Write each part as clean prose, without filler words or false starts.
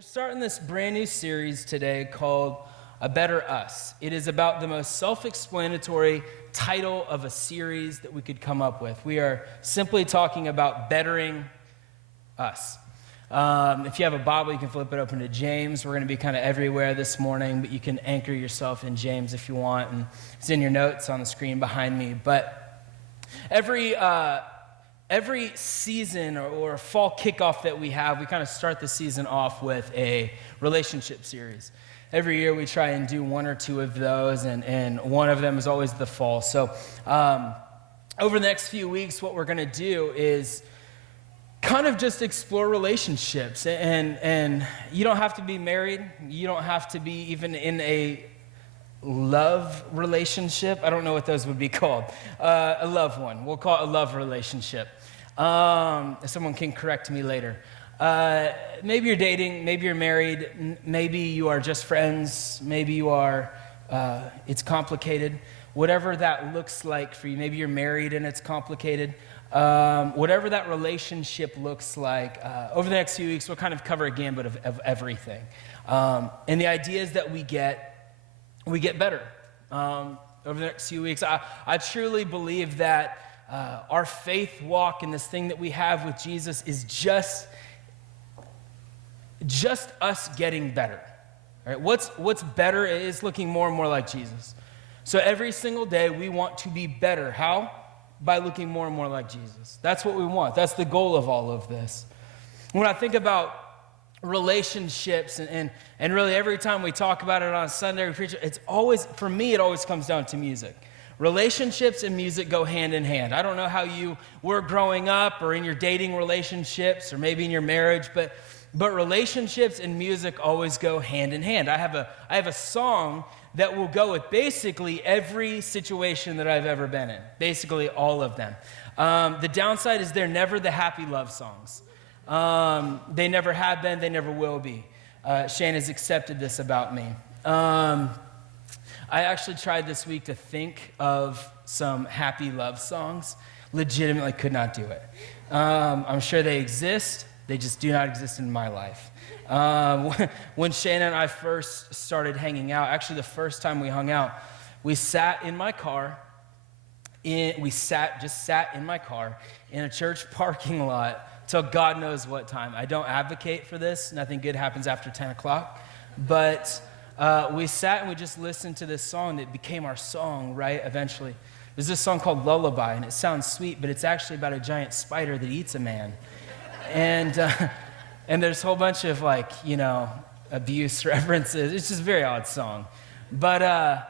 We're starting this brand new series today called A Better Us. It is about the most self-explanatory title of a series that we could come up with. We are simply talking about bettering us. If you have a Bible, you can flip it open to James. We're going to be kind of everywhere this morning, but you can anchor yourself in James if you want, and it's in your notes on the screen behind me. But every season or fall kickoff that we have, we kind of start the season off with a relationship series. Every year we try and do one or two of those, and one of them is always the fall. So over the next few weeks, what we're going to do is kind of just explore relationships. And you don't have to be married. You don't have to be even in a love relationship. I don't know what those would be called. A love one. We'll call it a love relationship. Someone can correct me later. Maybe you're dating, maybe you're married, maybe you are just friends, maybe you are, it's complicated. Whatever that looks like for you, maybe you're married and it's complicated. Whatever that relationship looks like, over the next few weeks, we'll kind of cover a gambit of everything. And the idea is that we get better. Over the next few weeks, I truly believe that our faith walk and this thing that we have with Jesus is just us getting better. All right? What's better is looking more and more like Jesus. So every single day we want to be better. How? By looking more and more like Jesus. That's what we want. That's the goal of all of this. When I think about relationships and really every time we talk about it on Sunday, we preach, it's always, for me, it always comes down to music. Relationships and music go hand in hand. I don't know how you were growing up or in your dating relationships or maybe in your marriage, but relationships and music always go hand in hand. I have a song that will go with basically every situation that I've ever been in, basically all of them. The downside is they're never the happy love songs. They never have been, they never will be. Shane has accepted this about me. I actually tried this week to think of some happy love songs. Legitimately could not do it. I'm sure they exist. They just do not exist in my life. When Shane and I first started hanging out, actually the first time we hung out, we sat in my car. Just sat in my car in a church parking lot till God knows what time. I don't advocate for this. Nothing good happens after 10 o'clock. But we sat and we just listened to this song that became our song, right, eventually. There's this song called Lullaby, and it sounds sweet, but it's actually about a giant spider that eats a man. And there's a whole bunch of, abuse references. It's just a very odd song. But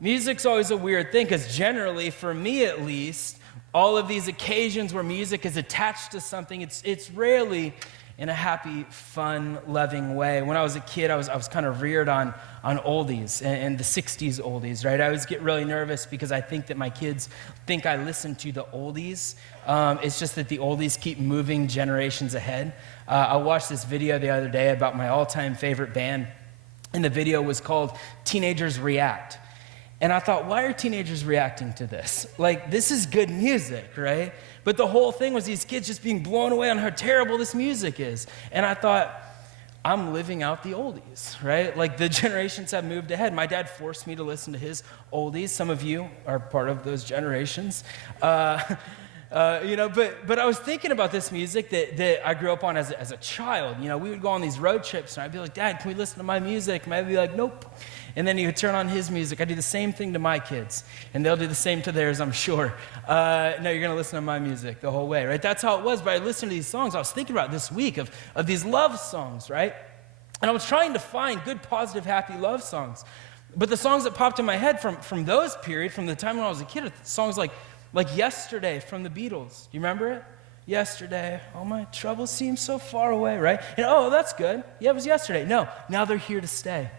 music's always a weird thing, because generally, for me at least, all of these occasions where music is attached to something, it's rarely in a happy, fun, loving way. When I was a kid, I was kind of reared on oldies and the 60s oldies, right? I always get really nervous because I think that my kids think I listen to the oldies. It's just that the oldies keep moving generations ahead. I watched this video the other day about my all-time favorite band, and the video was called Teenagers React. And I thought, why are teenagers reacting to this? Like, this is good music, right? But the whole thing was these kids just being blown away on how terrible this music is. And I thought, I'm living out the oldies, right? Like, the generations have moved ahead. My dad forced me to listen to his oldies. Some of you are part of those generations. But I was thinking about this music that I grew up on as a child. You know, we would go on these road trips, and I'd be like, Dad, can we listen to my music? And I'd be like, nope. And then he would turn on his music. I do the same thing to my kids, and they'll do the same to theirs, I'm sure. No, you're going to listen to my music the whole way, right? That's how it was. But I listened to these songs. I was thinking about this week of these love songs, right? And I was trying to find good, positive, happy love songs. But the songs that popped in my head from those periods, from the time when I was a kid, are songs like Yesterday from the Beatles. Do you remember it? Yesterday, all my troubles seem so far away, right? And oh, that's good. Yeah, it was yesterday. No, now they're here to stay,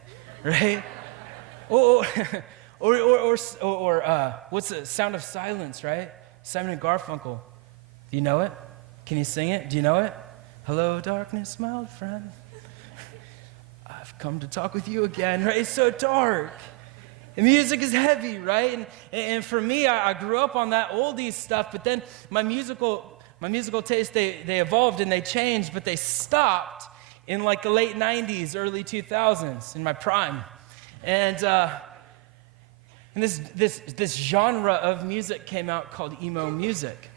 right? Or what's the Sound of Silence, right? Simon and Garfunkel. Do you know it? Can you sing it? Do you know it? Hello, darkness, my old friend. I've come to talk with you again, right? It's so dark. And music is heavy, right? And for me, I grew up on that oldies stuff, but then my musical taste, they evolved and they changed, but they stopped in like the late 90s, early 2000s, in my prime. And this genre of music came out called emo music.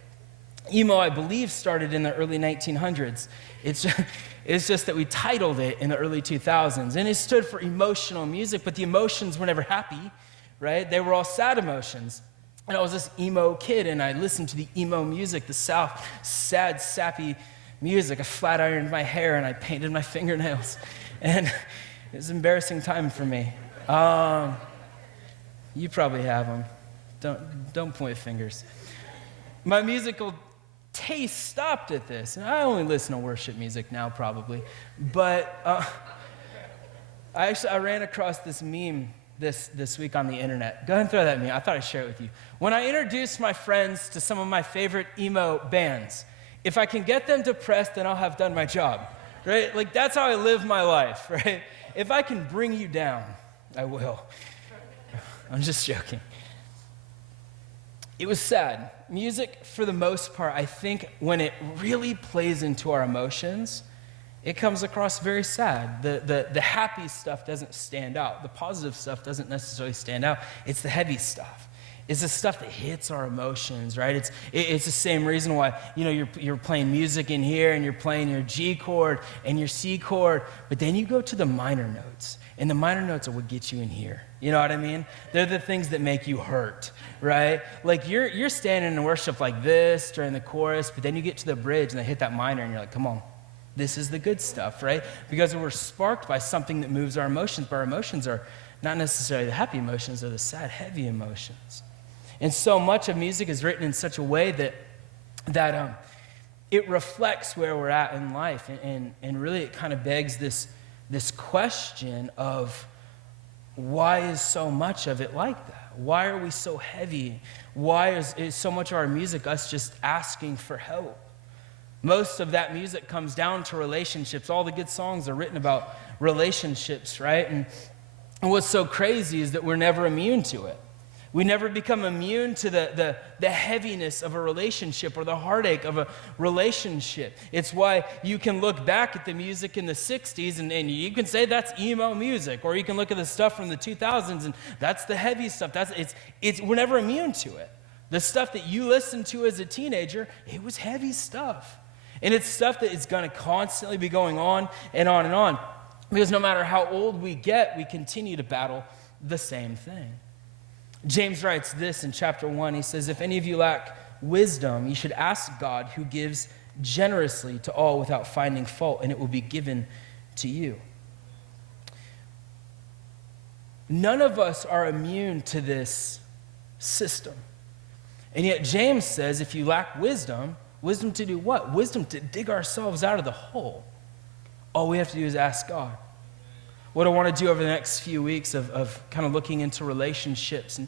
Emo, I believe, started in the early 1900s. It's just that we titled it in the early 2000s. And it stood for emotional music, but the emotions were never happy, right? They were all sad emotions. And I was this emo kid, and I listened to the emo music, the sad, sappy music. I flat ironed my hair, and I painted my fingernails. And it was an embarrassing time for me. You probably have them. Don't point fingers. My musical taste stopped at this. And I only listen to worship music now, probably. But I ran across this meme this week on the internet. Go ahead and throw that meme. I thought I'd share it with you. When I introduce my friends to some of my favorite emo bands, if I can get them depressed, then I'll have done my job, right? Like, that's how I live my life, right? If I can bring you down, I will. I'm just joking. It was sad. Music, for the most part, I think when it really plays into our emotions, it comes across very sad. The happy stuff doesn't stand out. The positive stuff doesn't necessarily stand out. It's the heavy stuff. It's the stuff that hits our emotions, right? It's the same reason why, you're playing music in here and you're playing your G chord and your C chord, but then you go to the minor notes, and the minor notes are what get you in here. You know what I mean? They're the things that make you hurt, right? Like you're standing in worship like this during the chorus, but then you get to the bridge and they hit that minor and you're like, come on. This is the good stuff, right? Because we're sparked by something that moves our emotions, but our emotions are not necessarily the happy emotions, they're the sad, heavy emotions. And so much of music is written in such a way that it reflects where we're at in life. And really it kind of begs this question of, why is so much of it like that? Why are we so heavy? Why is so much of our music us just asking for help? Most of that music comes down to relationships. All the good songs are written about relationships, right? And what's so crazy is that we're never immune to it. We never become immune to the heaviness of a relationship or the heartache of a relationship. It's why you can look back at the music in the 60s and you can say that's emo music, or you can look at the stuff from the 2000s and that's the heavy stuff. We're never immune to it. The stuff that you listened to as a teenager, it was heavy stuff. And it's stuff that is going to constantly be going on and on and on. Because no matter how old we get, we continue to battle the same thing. James writes this in chapter 1. He says, if any of you lack wisdom, you should ask God, who gives generously to all without finding fault, and it will be given to you. None of us are immune to this system. And yet James says, if you lack wisdom to do what? Wisdom to dig ourselves out of the hole. All we have to do is ask God. What I want to do over the next few weeks of kind of looking into relationships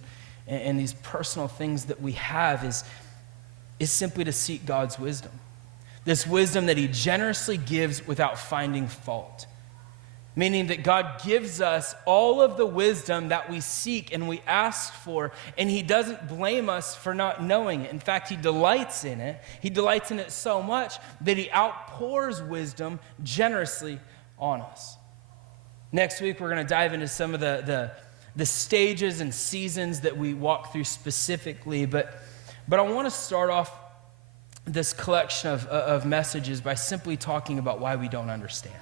and these personal things that we have is simply to seek God's wisdom. This wisdom that he generously gives without finding fault. Meaning that God gives us all of the wisdom that we seek and we ask for, and he doesn't blame us for not knowing it. In fact, he delights in it. He delights in it so much that he outpours wisdom generously on us. Next week, we're going to dive into some of the stages and seasons that we walk through specifically, but I want to start off this collection of messages by simply talking about why we don't understand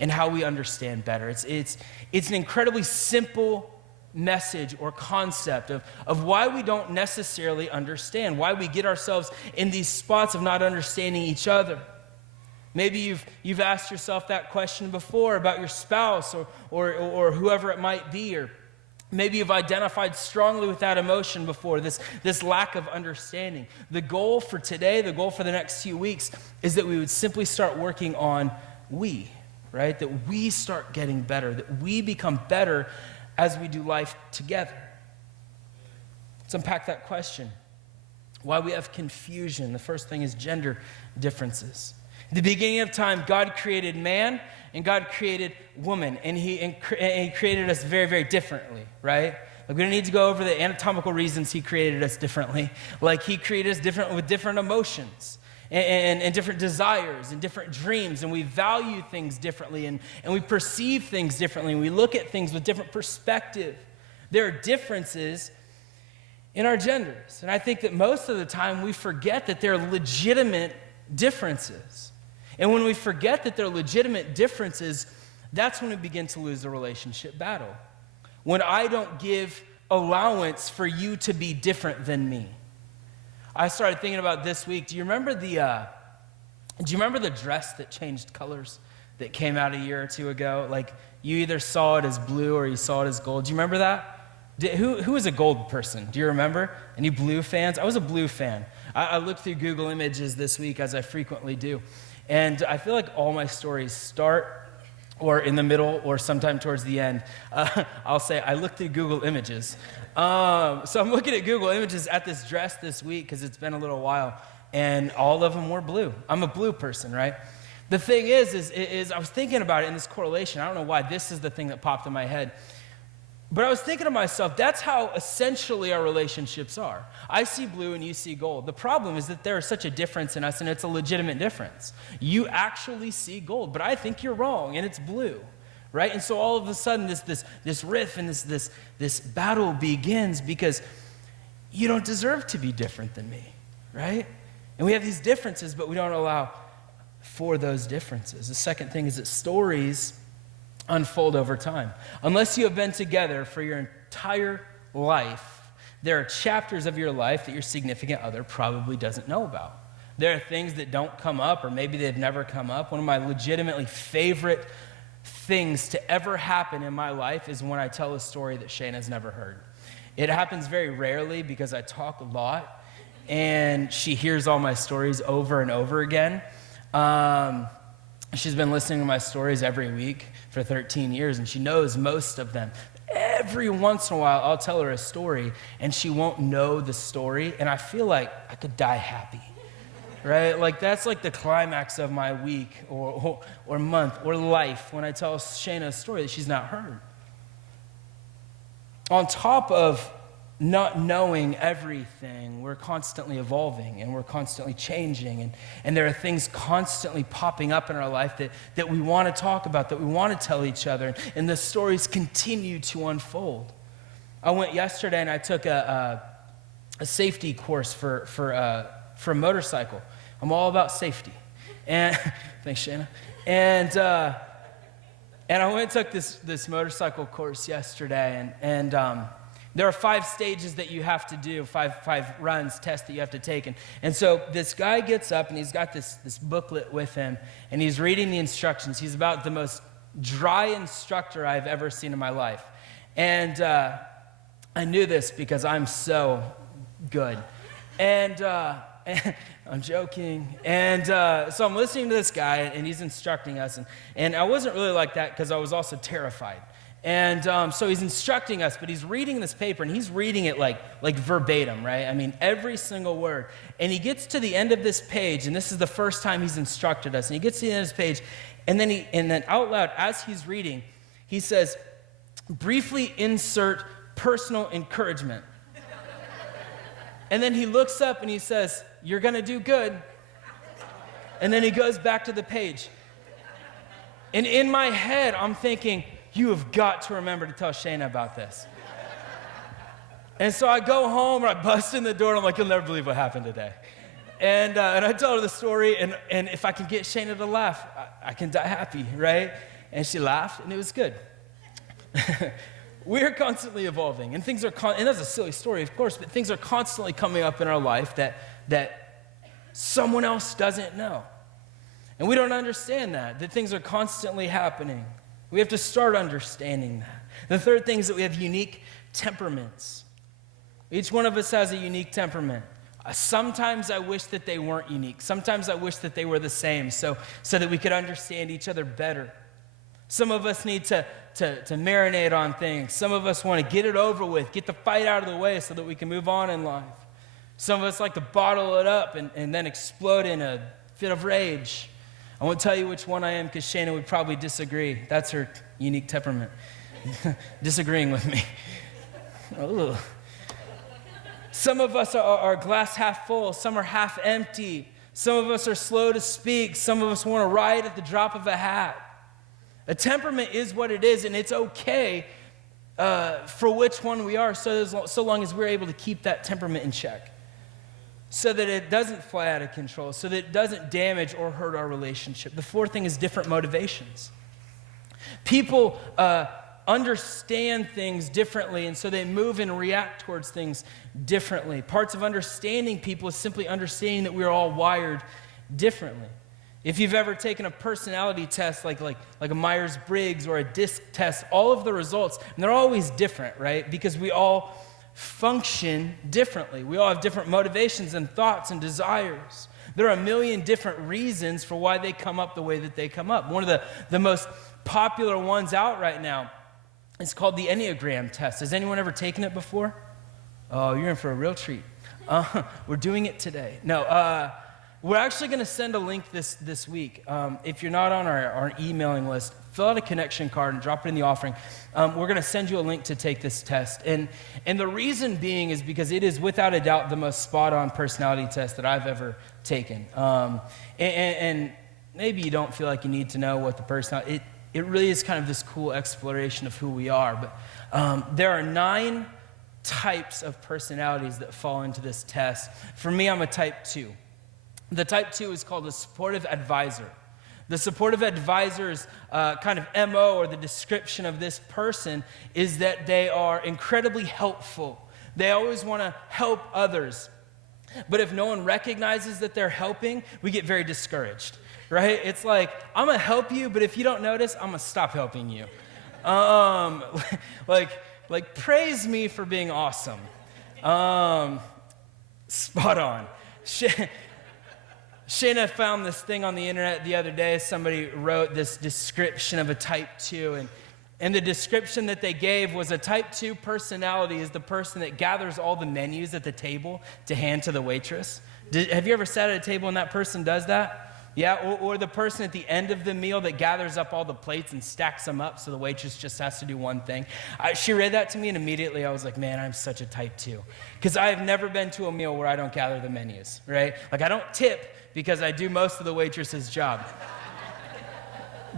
and how we understand better. It's an incredibly simple message or concept of why we don't necessarily understand, why we get ourselves in these spots of not understanding each other. Maybe you've asked yourself that question before about your spouse or whoever it might be, or maybe you've identified strongly with that emotion before, this lack of understanding. The goal for today, the goal for the next few weeks, is that we would simply start working on right? That we start getting better, that we become better as we do life together. Let's unpack that question. Why we have confusion. The first thing is gender differences. At the beginning of time, God created man and God created woman, and he created us very, very differently, right? Like, we don't need to go over the anatomical reasons he created us differently. Like, he created us different with different emotions. and different desires and different dreams, and we value things differently, and we perceive things differently, and we look at things with different perspective. There are differences in our genders, and I think that most of the time we forget that they're legitimate differences. And when we forget that they're legitimate differences, that's when we begin to lose the relationship battle. When I don't give allowance for you to be different than me. I started thinking about this week. Do you remember the dress that changed colors that came out a year or two ago? Like, you either saw it as blue or you saw it as gold. Do you remember that? Who is a gold person? Do you remember? Any blue fans? I was a blue fan. I looked through Google Images this week, as I frequently do. And I feel like all my stories start or in the middle or sometime towards the end. I'll say I looked through Google Images. So I'm looking at Google Images at this dress this week because it's been a little while, and all of them were blue. I'm a blue person, right? The thing is I was thinking about it in this correlation. I don't know why this is the thing that popped in my head. But I was thinking to myself, that's how essentially our relationships are. I see blue and you see gold. The problem is that there is such a difference in us, and it's a legitimate difference. You actually see gold, but I think you're wrong, and it's blue, right? And so all of a sudden, this riff and this battle begins because you don't deserve to be different than me, right? And we have these differences, but we don't allow for those differences. The second thing is that stories unfold over time. Unless you have been together for your entire life, there are chapters of your life that your significant other probably doesn't know about. There are things that don't come up, or maybe they've never come up. One of my legitimately favorite things to ever happen in my life is when I tell a story that Shayna's never heard. It happens very rarely because I talk a lot, and she hears all my stories over and over again. She's been listening to my stories every week for 13 years, and she knows most of them. Every once in a while, I'll tell her a story, and she won't know the story, and I feel like I could die happy, right? Like, that's like the climax of my week or month or life when I tell Shayna a story that she's not heard. On top of not knowing everything, we're constantly evolving and we're constantly changing, and there are things constantly popping up in our life that we want to talk about, that we want to tell each other, and the stories continue to unfold. I went yesterday and I took a safety course for a motorcycle. I'm all about safety. And thanks, Shayna. And I went and took this motorcycle course yesterday, and there are 5 stages that you have to do, five runs, tests that you have to take. And so this guy gets up, and he's got this booklet with him, and he's reading the instructions. He's about the most dry instructor I've ever seen in my life. And I knew this because I'm so good. And I'm joking. And so I'm listening to this guy, and he's instructing us. And I wasn't really like that because I was also terrified. And so he's instructing us, but he's reading this paper, and he's reading it like verbatim, right? I mean, every single word. And he gets to the end of this page, and this is the first time he's instructed us. And he gets to the end of this page, and then out loud, as he's reading, he says, "Briefly insert personal encouragement." And then he looks up and he says, "You're going to do good." And then he goes back to the page. And in my head, I'm thinking, you have got to remember to tell Shayna about this. And so I go home, and I bust in the door, and I'm like, you'll never believe what happened today. And I tell her the story, and if I can get Shayna to laugh, I can die happy, right? And she laughed, and it was good. We're constantly evolving, and things are, and that's a silly story, of course, but things are constantly coming up in our life that someone else doesn't know. And we don't understand that things are constantly happening. We have to start understanding that. The third thing is that we have unique temperaments. Each one of us has a unique temperament. Sometimes I wish that they weren't unique. Sometimes I wish that they were the same so that we could understand each other better. Some of us need to marinate on things. Some of us want to get it over with, get the fight out of the way so that we can move on in life. Some of us like to bottle it up and then explode in a fit of rage. I won't tell you which one I am because Shayna would probably disagree. That's her unique temperament, disagreeing with me. Some of us are glass half full. Some are half empty. Some of us are slow to speak. Some of us want to write at the drop of a hat. A temperament is what it is, and it's okay for which one we are, so long as we're able to keep that temperament in check, so that it doesn't fly out of control, so that it doesn't damage or hurt our relationship. The fourth thing is different motivations. People understand things differently, and so they move and react towards things differently. Parts of understanding people is simply understanding that we are all wired differently. If you've ever taken a personality test like a Myers-Briggs or a DISC test, all of the results, and they're always different, right? Because we all function differently. We all have different motivations and thoughts and desires. There are a million different reasons for why they come up the way that they come up. One of the most popular ones out right now is called the Enneagram test. Has anyone ever taken it before? Oh, you're in for a real treat. We're doing it today. No, we're actually going to send a link this week. If you're not on our emailing list, fill out a connection card and drop it in the offering. We're going to send you a link to take this test. And the reason being is because it is without a doubt the most spot-on personality test that I've ever taken. And maybe you don't feel like you need to know what the personality... It really is kind of this cool exploration of who we are. But there are 9 types of personalities that fall into this test. For me, I'm a type 2. The type 2 is called a supportive advisor. The supportive advisor's kind of MO, or the description of this person, is that they are incredibly helpful. They always want to help others. But if no one recognizes that they're helping, we get very discouraged, right? It's like, I'm going to help you, but if you don't notice, I'm going to stop helping you. Like praise me for being awesome. Spot on. Shayna found this thing on the internet the other day. Somebody wrote this description of a type 2, and the description that they gave was a type 2 personality is the person that gathers all the menus at the table to hand to the waitress. Have you ever sat at a table and that person does that? Yeah, or the person at the end of the meal that gathers up all the plates and stacks them up so the waitress just has to do one thing. She read that to me, and immediately I was like, man, I'm such a type 2. Because I have never been to a meal where I don't gather the menus, right? Like, I don't tip because I do most of the waitress's job.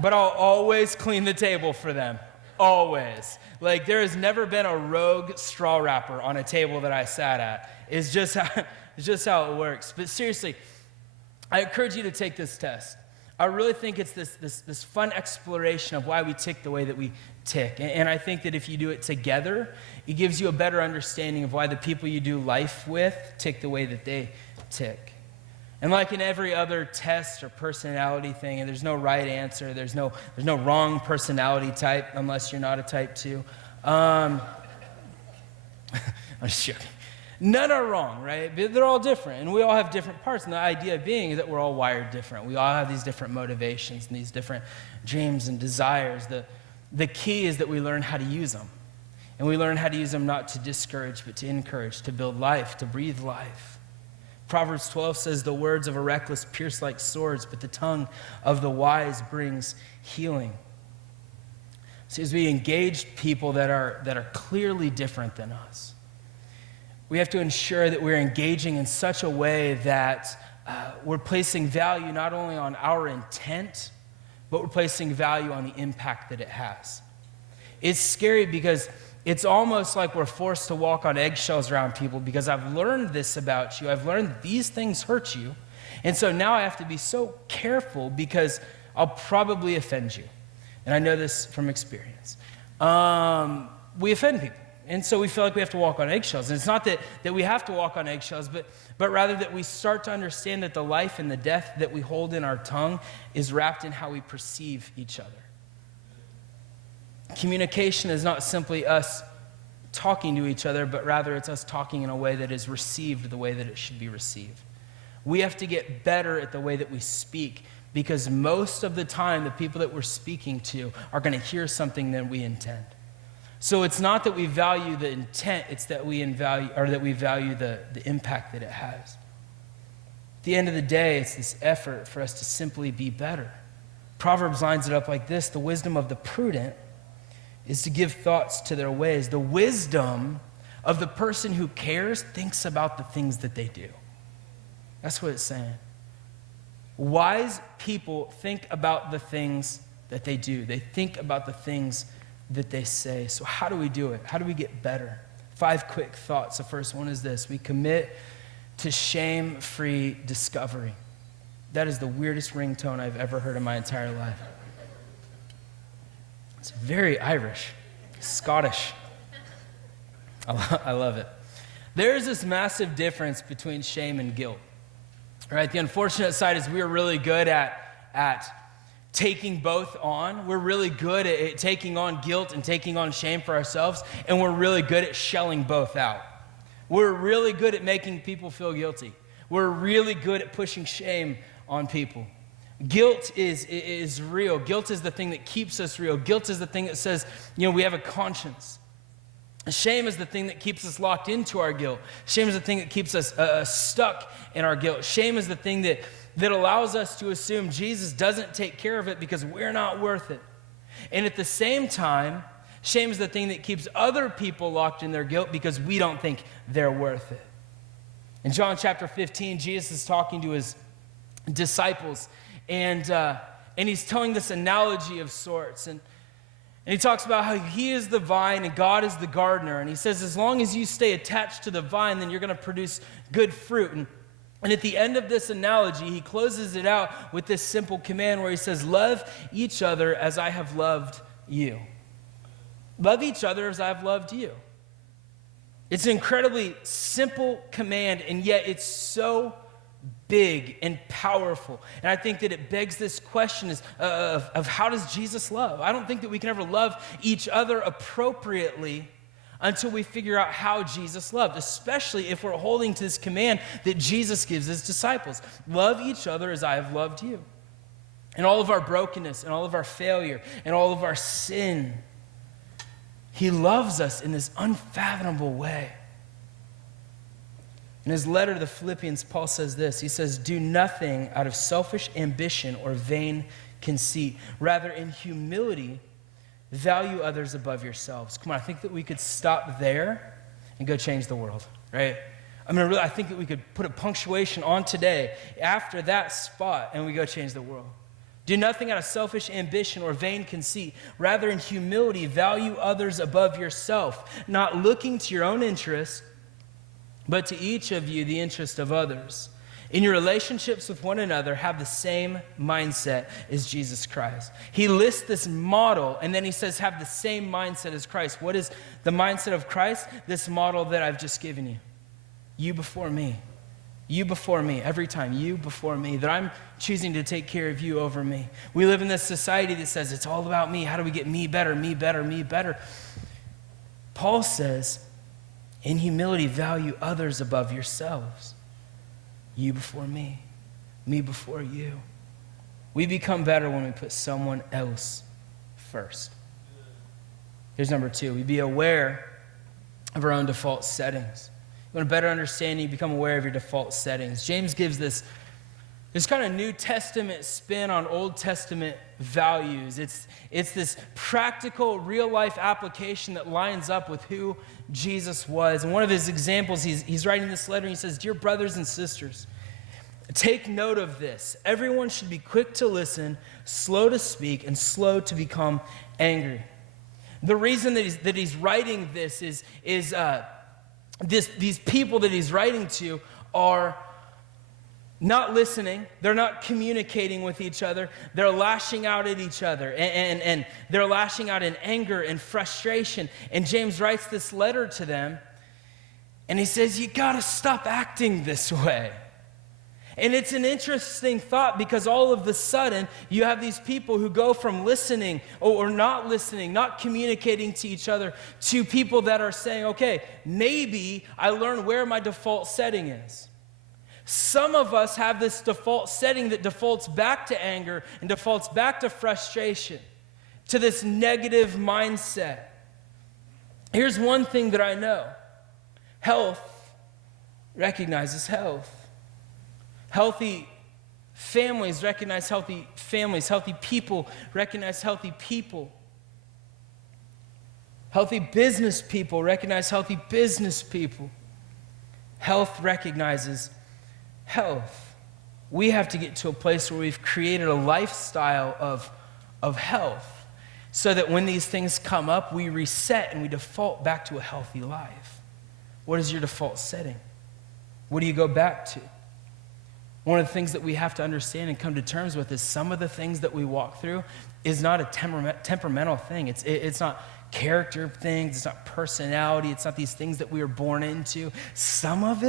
But I'll always clean the table for them. Always. Like, there has never been a rogue straw wrapper on a table that I sat at. It's just how it works. But seriously, I encourage you to take this test. I really think it's this fun exploration of why we tick the way that we tick. And I think that if you do it together, it gives you a better understanding of why the people you do life with tick the way that they tick. And like in every other test or personality thing, and there's no right answer, there's no wrong personality type unless you're not a type 2. I'm just joking. None are wrong, right? They're all different, and we all have different parts. And the idea being is that we're all wired different. We all have these different motivations and these different dreams and desires. The key is that we learn how to use them. And we learn how to use them not to discourage, but to encourage, to build life, to breathe life. Proverbs 12 says, the words of a reckless pierce like swords, but the tongue of the wise brings healing. So as we engage people that are clearly different than us, we have to ensure that we're engaging in such a way that we're placing value not only on our intent, but we're placing value on the impact that it has. It's scary because it's almost like we're forced to walk on eggshells around people because I've learned this about you. I've learned these things hurt you. And so now I have to be so careful because I'll probably offend you. And I know this from experience. We offend people. And so we feel like we have to walk on eggshells. And it's not that we have to walk on eggshells, but rather that we start to understand that the life and the death that we hold in our tongue is wrapped in how we perceive each other. Communication is not simply us talking to each other, but rather it's us talking in a way that is received the way that it should be received. We have to get better at the way that we speak because most of the time the people that we're speaking to are going to hear something that we intend. So it's not that we value the intent, it's that we value the impact that it has. At the end of the day, it's this effort for us to simply be better. Proverbs lines it up like this: the wisdom of the prudent is to give thoughts to their ways. The wisdom of the person who cares thinks about the things that they do. That's what it's saying. Wise people think about the things that they do. They think about the things that they say. So how do we do it? How do we get better? 5 quick thoughts. The first one is this: we commit to shame-free discovery. That is the weirdest ringtone I've ever heard in my entire life. It's very Irish, Scottish. I love it. There's this massive difference between shame and guilt. Right? The unfortunate side is we're really good at taking both on. We're really good at taking on guilt and taking on shame for ourselves, and we're really good at shelling both out. We're really good at making people feel guilty. We're really good at pushing shame on people. Guilt is real. Guilt is the thing that keeps us real. Guilt is the thing that says, we have a conscience. Shame is the thing that keeps us locked into our guilt. Shame is the thing that keeps us stuck in our guilt. Shame is the thing that allows us to assume Jesus doesn't take care of it because we're not worth it. And at the same time, shame is the thing that keeps other people locked in their guilt because we don't think they're worth it. In John chapter 15, Jesus is talking to his disciples, and he's telling this analogy of sorts. And he talks about how he is the vine and God is the gardener. And he says, as long as you stay attached to the vine, then you're going to produce good fruit. And at the end of this analogy, he closes it out with this simple command where he says, love each other as I have loved you. Love each other as I have loved you. It's an incredibly simple command, and yet it's so big and powerful. And I think that it begs this question of how does Jesus love? I don't think that we can ever love each other appropriately until we figure out how Jesus loved, especially if we're holding to this command that Jesus gives his disciples. Love each other as I have loved you. And all of our brokenness and all of our failure and all of our sin, he loves us in this unfathomable way. In his letter to the Philippians, Paul says this. He says, do nothing out of selfish ambition or vain conceit. Rather, in humility, value others above yourselves. Come on, I think that we could stop there and go change the world, right? I think that we could put a punctuation on today after that spot and we go change the world. Do nothing out of selfish ambition or vain conceit. Rather, in humility, value others above yourself, not looking to your own interests, but to each of you the interest of others. In your relationships with one another, have the same mindset as Jesus Christ. He lists this model, and then he says, have the same mindset as Christ. What is the mindset of Christ? This model that I've just given you. You before me. You before me. Every time, you before me. That I'm choosing to take care of you over me. We live in this society that says it's all about me. How do we get me better, me better, me better? Paul says, in humility, value others above yourselves. You before me before you. We become better when we put someone else first. Here's number 2. We be aware of our own default settings. You want a better understanding, you become aware of your default settings. James gives this kind of New Testament spin on Old Testament values. It's this practical, real-life application that lines up with who Jesus was. And one of his examples, he's writing this letter, and he says, dear brothers and sisters, take note of this. Everyone should be quick to listen, slow to speak, and slow to become angry. The reason that he's writing this is these people that he's writing to are not listening. They're not communicating with each other. They're lashing out at each other. And they're lashing out in anger and frustration. And James writes this letter to them. And he says, you got to stop acting this way. And it's an interesting thought because all of a sudden you have these people who go from listening or not listening, not communicating to each other, to people that are saying, okay, maybe I learned where my default setting is. Some of us have this default setting that defaults back to anger and defaults back to frustration, to this negative mindset. Here's one thing that I know. Health recognizes health. Healthy families recognize healthy families. Healthy people recognize healthy people. Healthy business people recognize healthy business people. Health recognizes health. We have to get to a place where we've created a lifestyle of health so that when these things come up, we reset and we default back to a healthy life. What is your default setting? What do you go back to? One of the things that we have to understand and come to terms with is some of the things that we walk through is not a temperamental thing. It's not character things. It's not personality. It's not these things that we are born into. Some of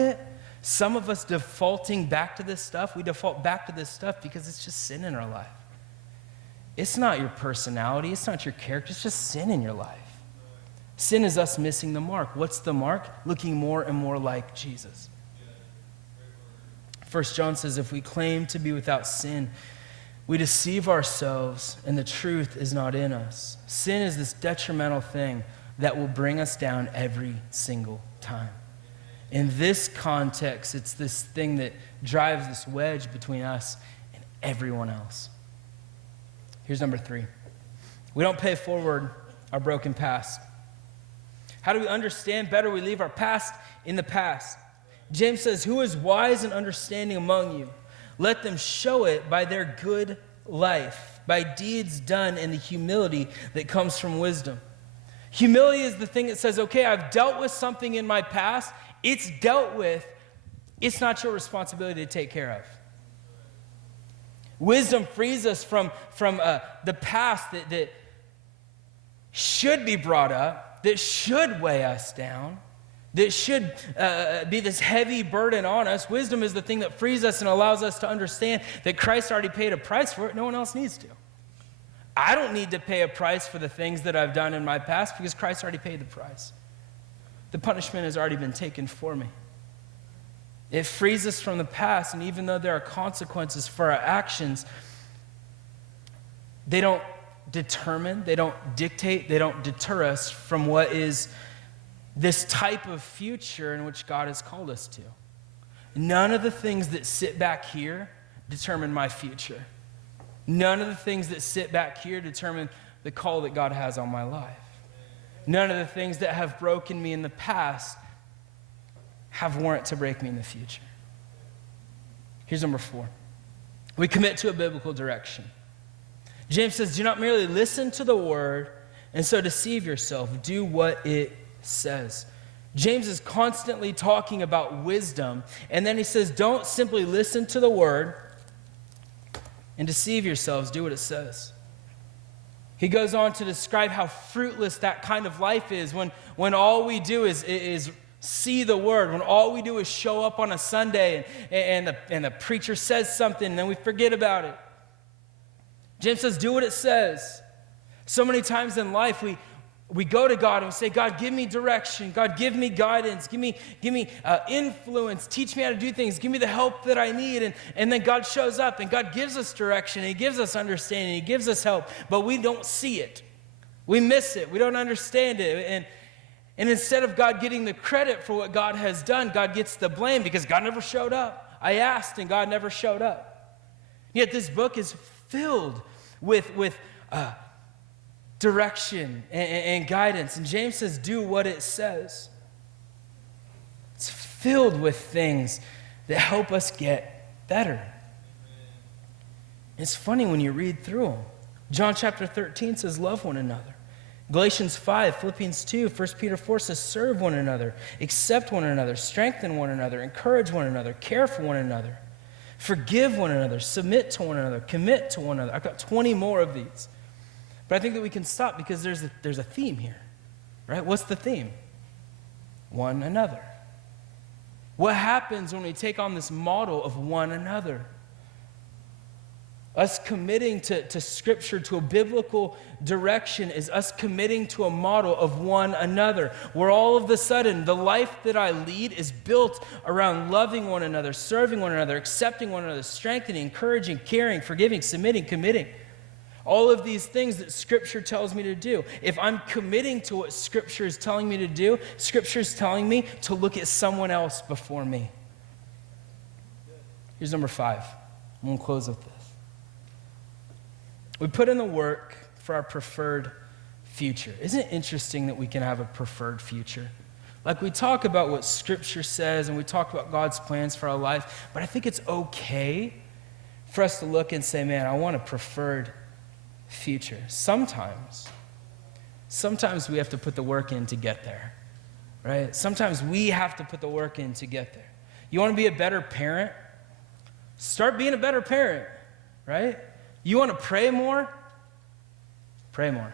us defaulting back to this stuff, we default back to this stuff because it's just sin in our life. It's not your personality. It's not your character. It's just sin in your life. Sin is us missing the mark. What's the mark? Looking more and more like Jesus. 1 John says, if we claim to be without sin, we deceive ourselves and the truth is not in us. Sin is this detrimental thing that will bring us down every single time. In this context, it's this thing that drives this wedge between us and everyone else. Here's number 3. We don't pay forward our broken past. How do we understand better? We leave our past in the past. James says, who is wise and understanding among you? Let them show it by their good life, by deeds done in the humility that comes from wisdom. Humility is the thing that says, okay, I've dealt with something in my past. It's dealt with. It's not your responsibility to take care of. Wisdom frees us from the past that should be brought up, that should weigh us down, that should be this heavy burden on us. Wisdom is the thing that frees us and allows us to understand that Christ already paid a price for it. No one else needs to. I don't need to pay a price for the things that I've done in my past because Christ already paid the price. The punishment has already been taken for me. It frees us from the past, and even though there are consequences for our actions, they don't determine, they don't dictate, they don't deter us from what is this type of future in which God has called us to. None of the things that sit back here determine my future. None of the things that sit back here determine the call that God has on my life. None of the things that have broken me in the past have warrant to break me in the future. Here's number 4. We commit to a biblical direction. James says, do not merely listen to the word and so deceive yourself. Do what it says. James is constantly talking about wisdom, and then he says, don't simply listen to the word and deceive yourselves. Do what it says. He goes on to describe how fruitless that kind of life is when all we do is see the word, when all we do is show up on a Sunday and the preacher says something and then we forget about it. James says, do what it says. So many times in life we go to God and we say, God, give me direction. God, give me guidance. Give me influence. Teach me how to do things. Give me the help that I need. And then God shows up and God gives us direction. He gives us understanding. He gives us help. But we don't see it. We miss it. We don't understand it. And instead of God getting the credit for what God has done, God gets the blame because God never showed up. I asked and God never showed up. Yet this book is filled with direction and guidance. And James says, do what it says. It's filled with things that help us get better. It's funny when you read through them. John chapter 13 says, love one another. Galatians 5, Philippians 2, 1 Peter 4 says, serve one another, accept one another, strengthen one another, encourage one another, care for one another, forgive one another, submit to one another, commit to one another. I've got 20 more of these. But I think that we can stop because there's a theme here, right? What's the theme? One another. What happens when we take on this model of one another? Us committing to Scripture, to a biblical direction, is us committing to a model of one another, where all of a sudden the life that I lead is built around loving one another, serving one another, accepting one another, strengthening, encouraging, caring, forgiving, submitting, committing. All of these things that Scripture tells me to do. If I'm committing to what Scripture is telling me to do, Scripture is telling me to look at someone else before me. Here's number 5. I'm going to close with this. We put in the work for our preferred future. Isn't it interesting that we can have a preferred future? Like, we talk about what Scripture says and we talk about God's plans for our life, but I think it's okay for us to look and say, man, I want a preferred future. Sometimes we have to put the work in to get there, right? Sometimes we have to put the work in to get there. You want to be a better parent? Start being a better parent, right? You want to pray more? Pray more.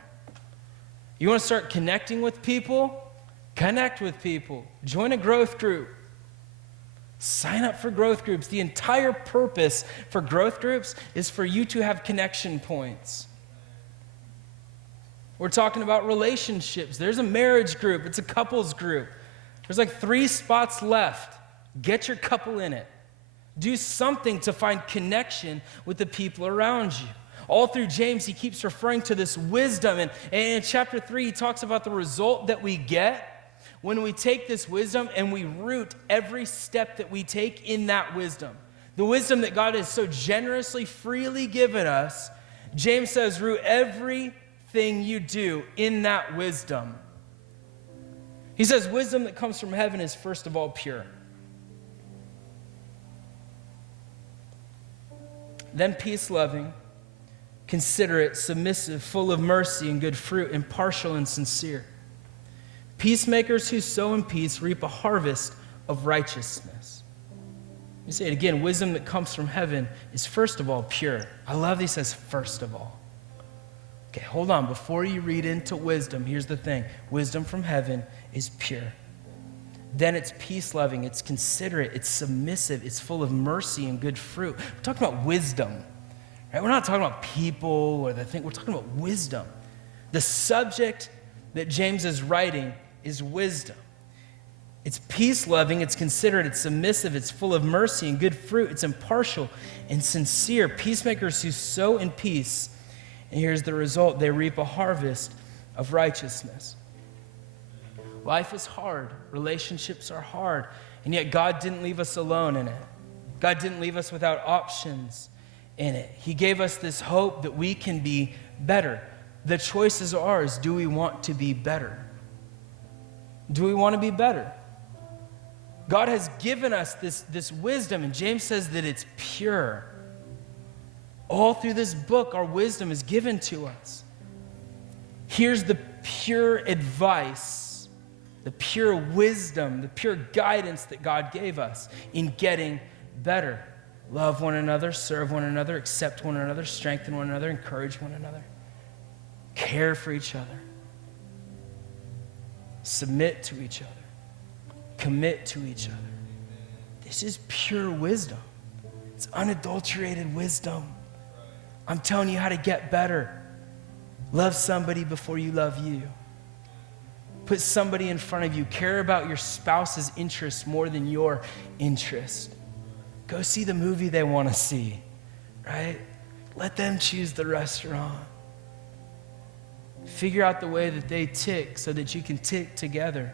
You want to start connecting with people? Connect with people. Join a growth group. Sign up for growth groups. The entire purpose for growth groups is for you to have connection points. We're talking about relationships. There's a marriage group. It's a couples group. There's like 3 spots left. Get your couple in it. Do something to find connection with the people around you. All through James, he keeps referring to this wisdom. And in chapter 3, he talks about the result that we get when we take this wisdom and we root every step that we take in that wisdom. The wisdom that God has so generously, freely given us, James says, root everything you do in that wisdom. He says, wisdom that comes from heaven is first of all pure. Then peace-loving, considerate, submissive, full of mercy and good fruit, impartial and sincere. Peacemakers who sow in peace reap a harvest of righteousness. Let me say it again. Wisdom that comes from heaven is first of all pure. I love that he says first of all. Okay, hold on. Before you read into wisdom, here's the thing. Wisdom from heaven is pure. Then it's peace-loving, it's considerate, it's submissive, it's full of mercy and good fruit. We're talking about wisdom, right? We're not talking about people or the thing. We're talking about wisdom. The subject that James is writing is wisdom. It's peace-loving, it's considerate, it's submissive, it's full of mercy and good fruit, it's impartial and sincere. Peacemakers who sow in peace, and here's the result, they reap a harvest of righteousness. Life is hard, relationships are hard, and yet God didn't leave us alone in it. God didn't leave us without options in it. He gave us this hope that we can be better. The choice is ours. Do we want to be better? Do we want to be better? God has given us this wisdom, and James says that it's pure. All through this book, our wisdom is given to us. Here's the pure advice, the pure wisdom, the pure guidance that God gave us in getting better. Love one another, serve one another, accept one another, strengthen one another, encourage one another, care for each other, submit to each other, commit to each other. This is pure wisdom. It's unadulterated wisdom. I'm telling you how to get better. Love somebody before you love you. Put somebody in front of you. Care about your spouse's interest more than your interest. Go see the movie they want to see, right? Let them choose the restaurant. Figure out the way that they tick so that you can tick together.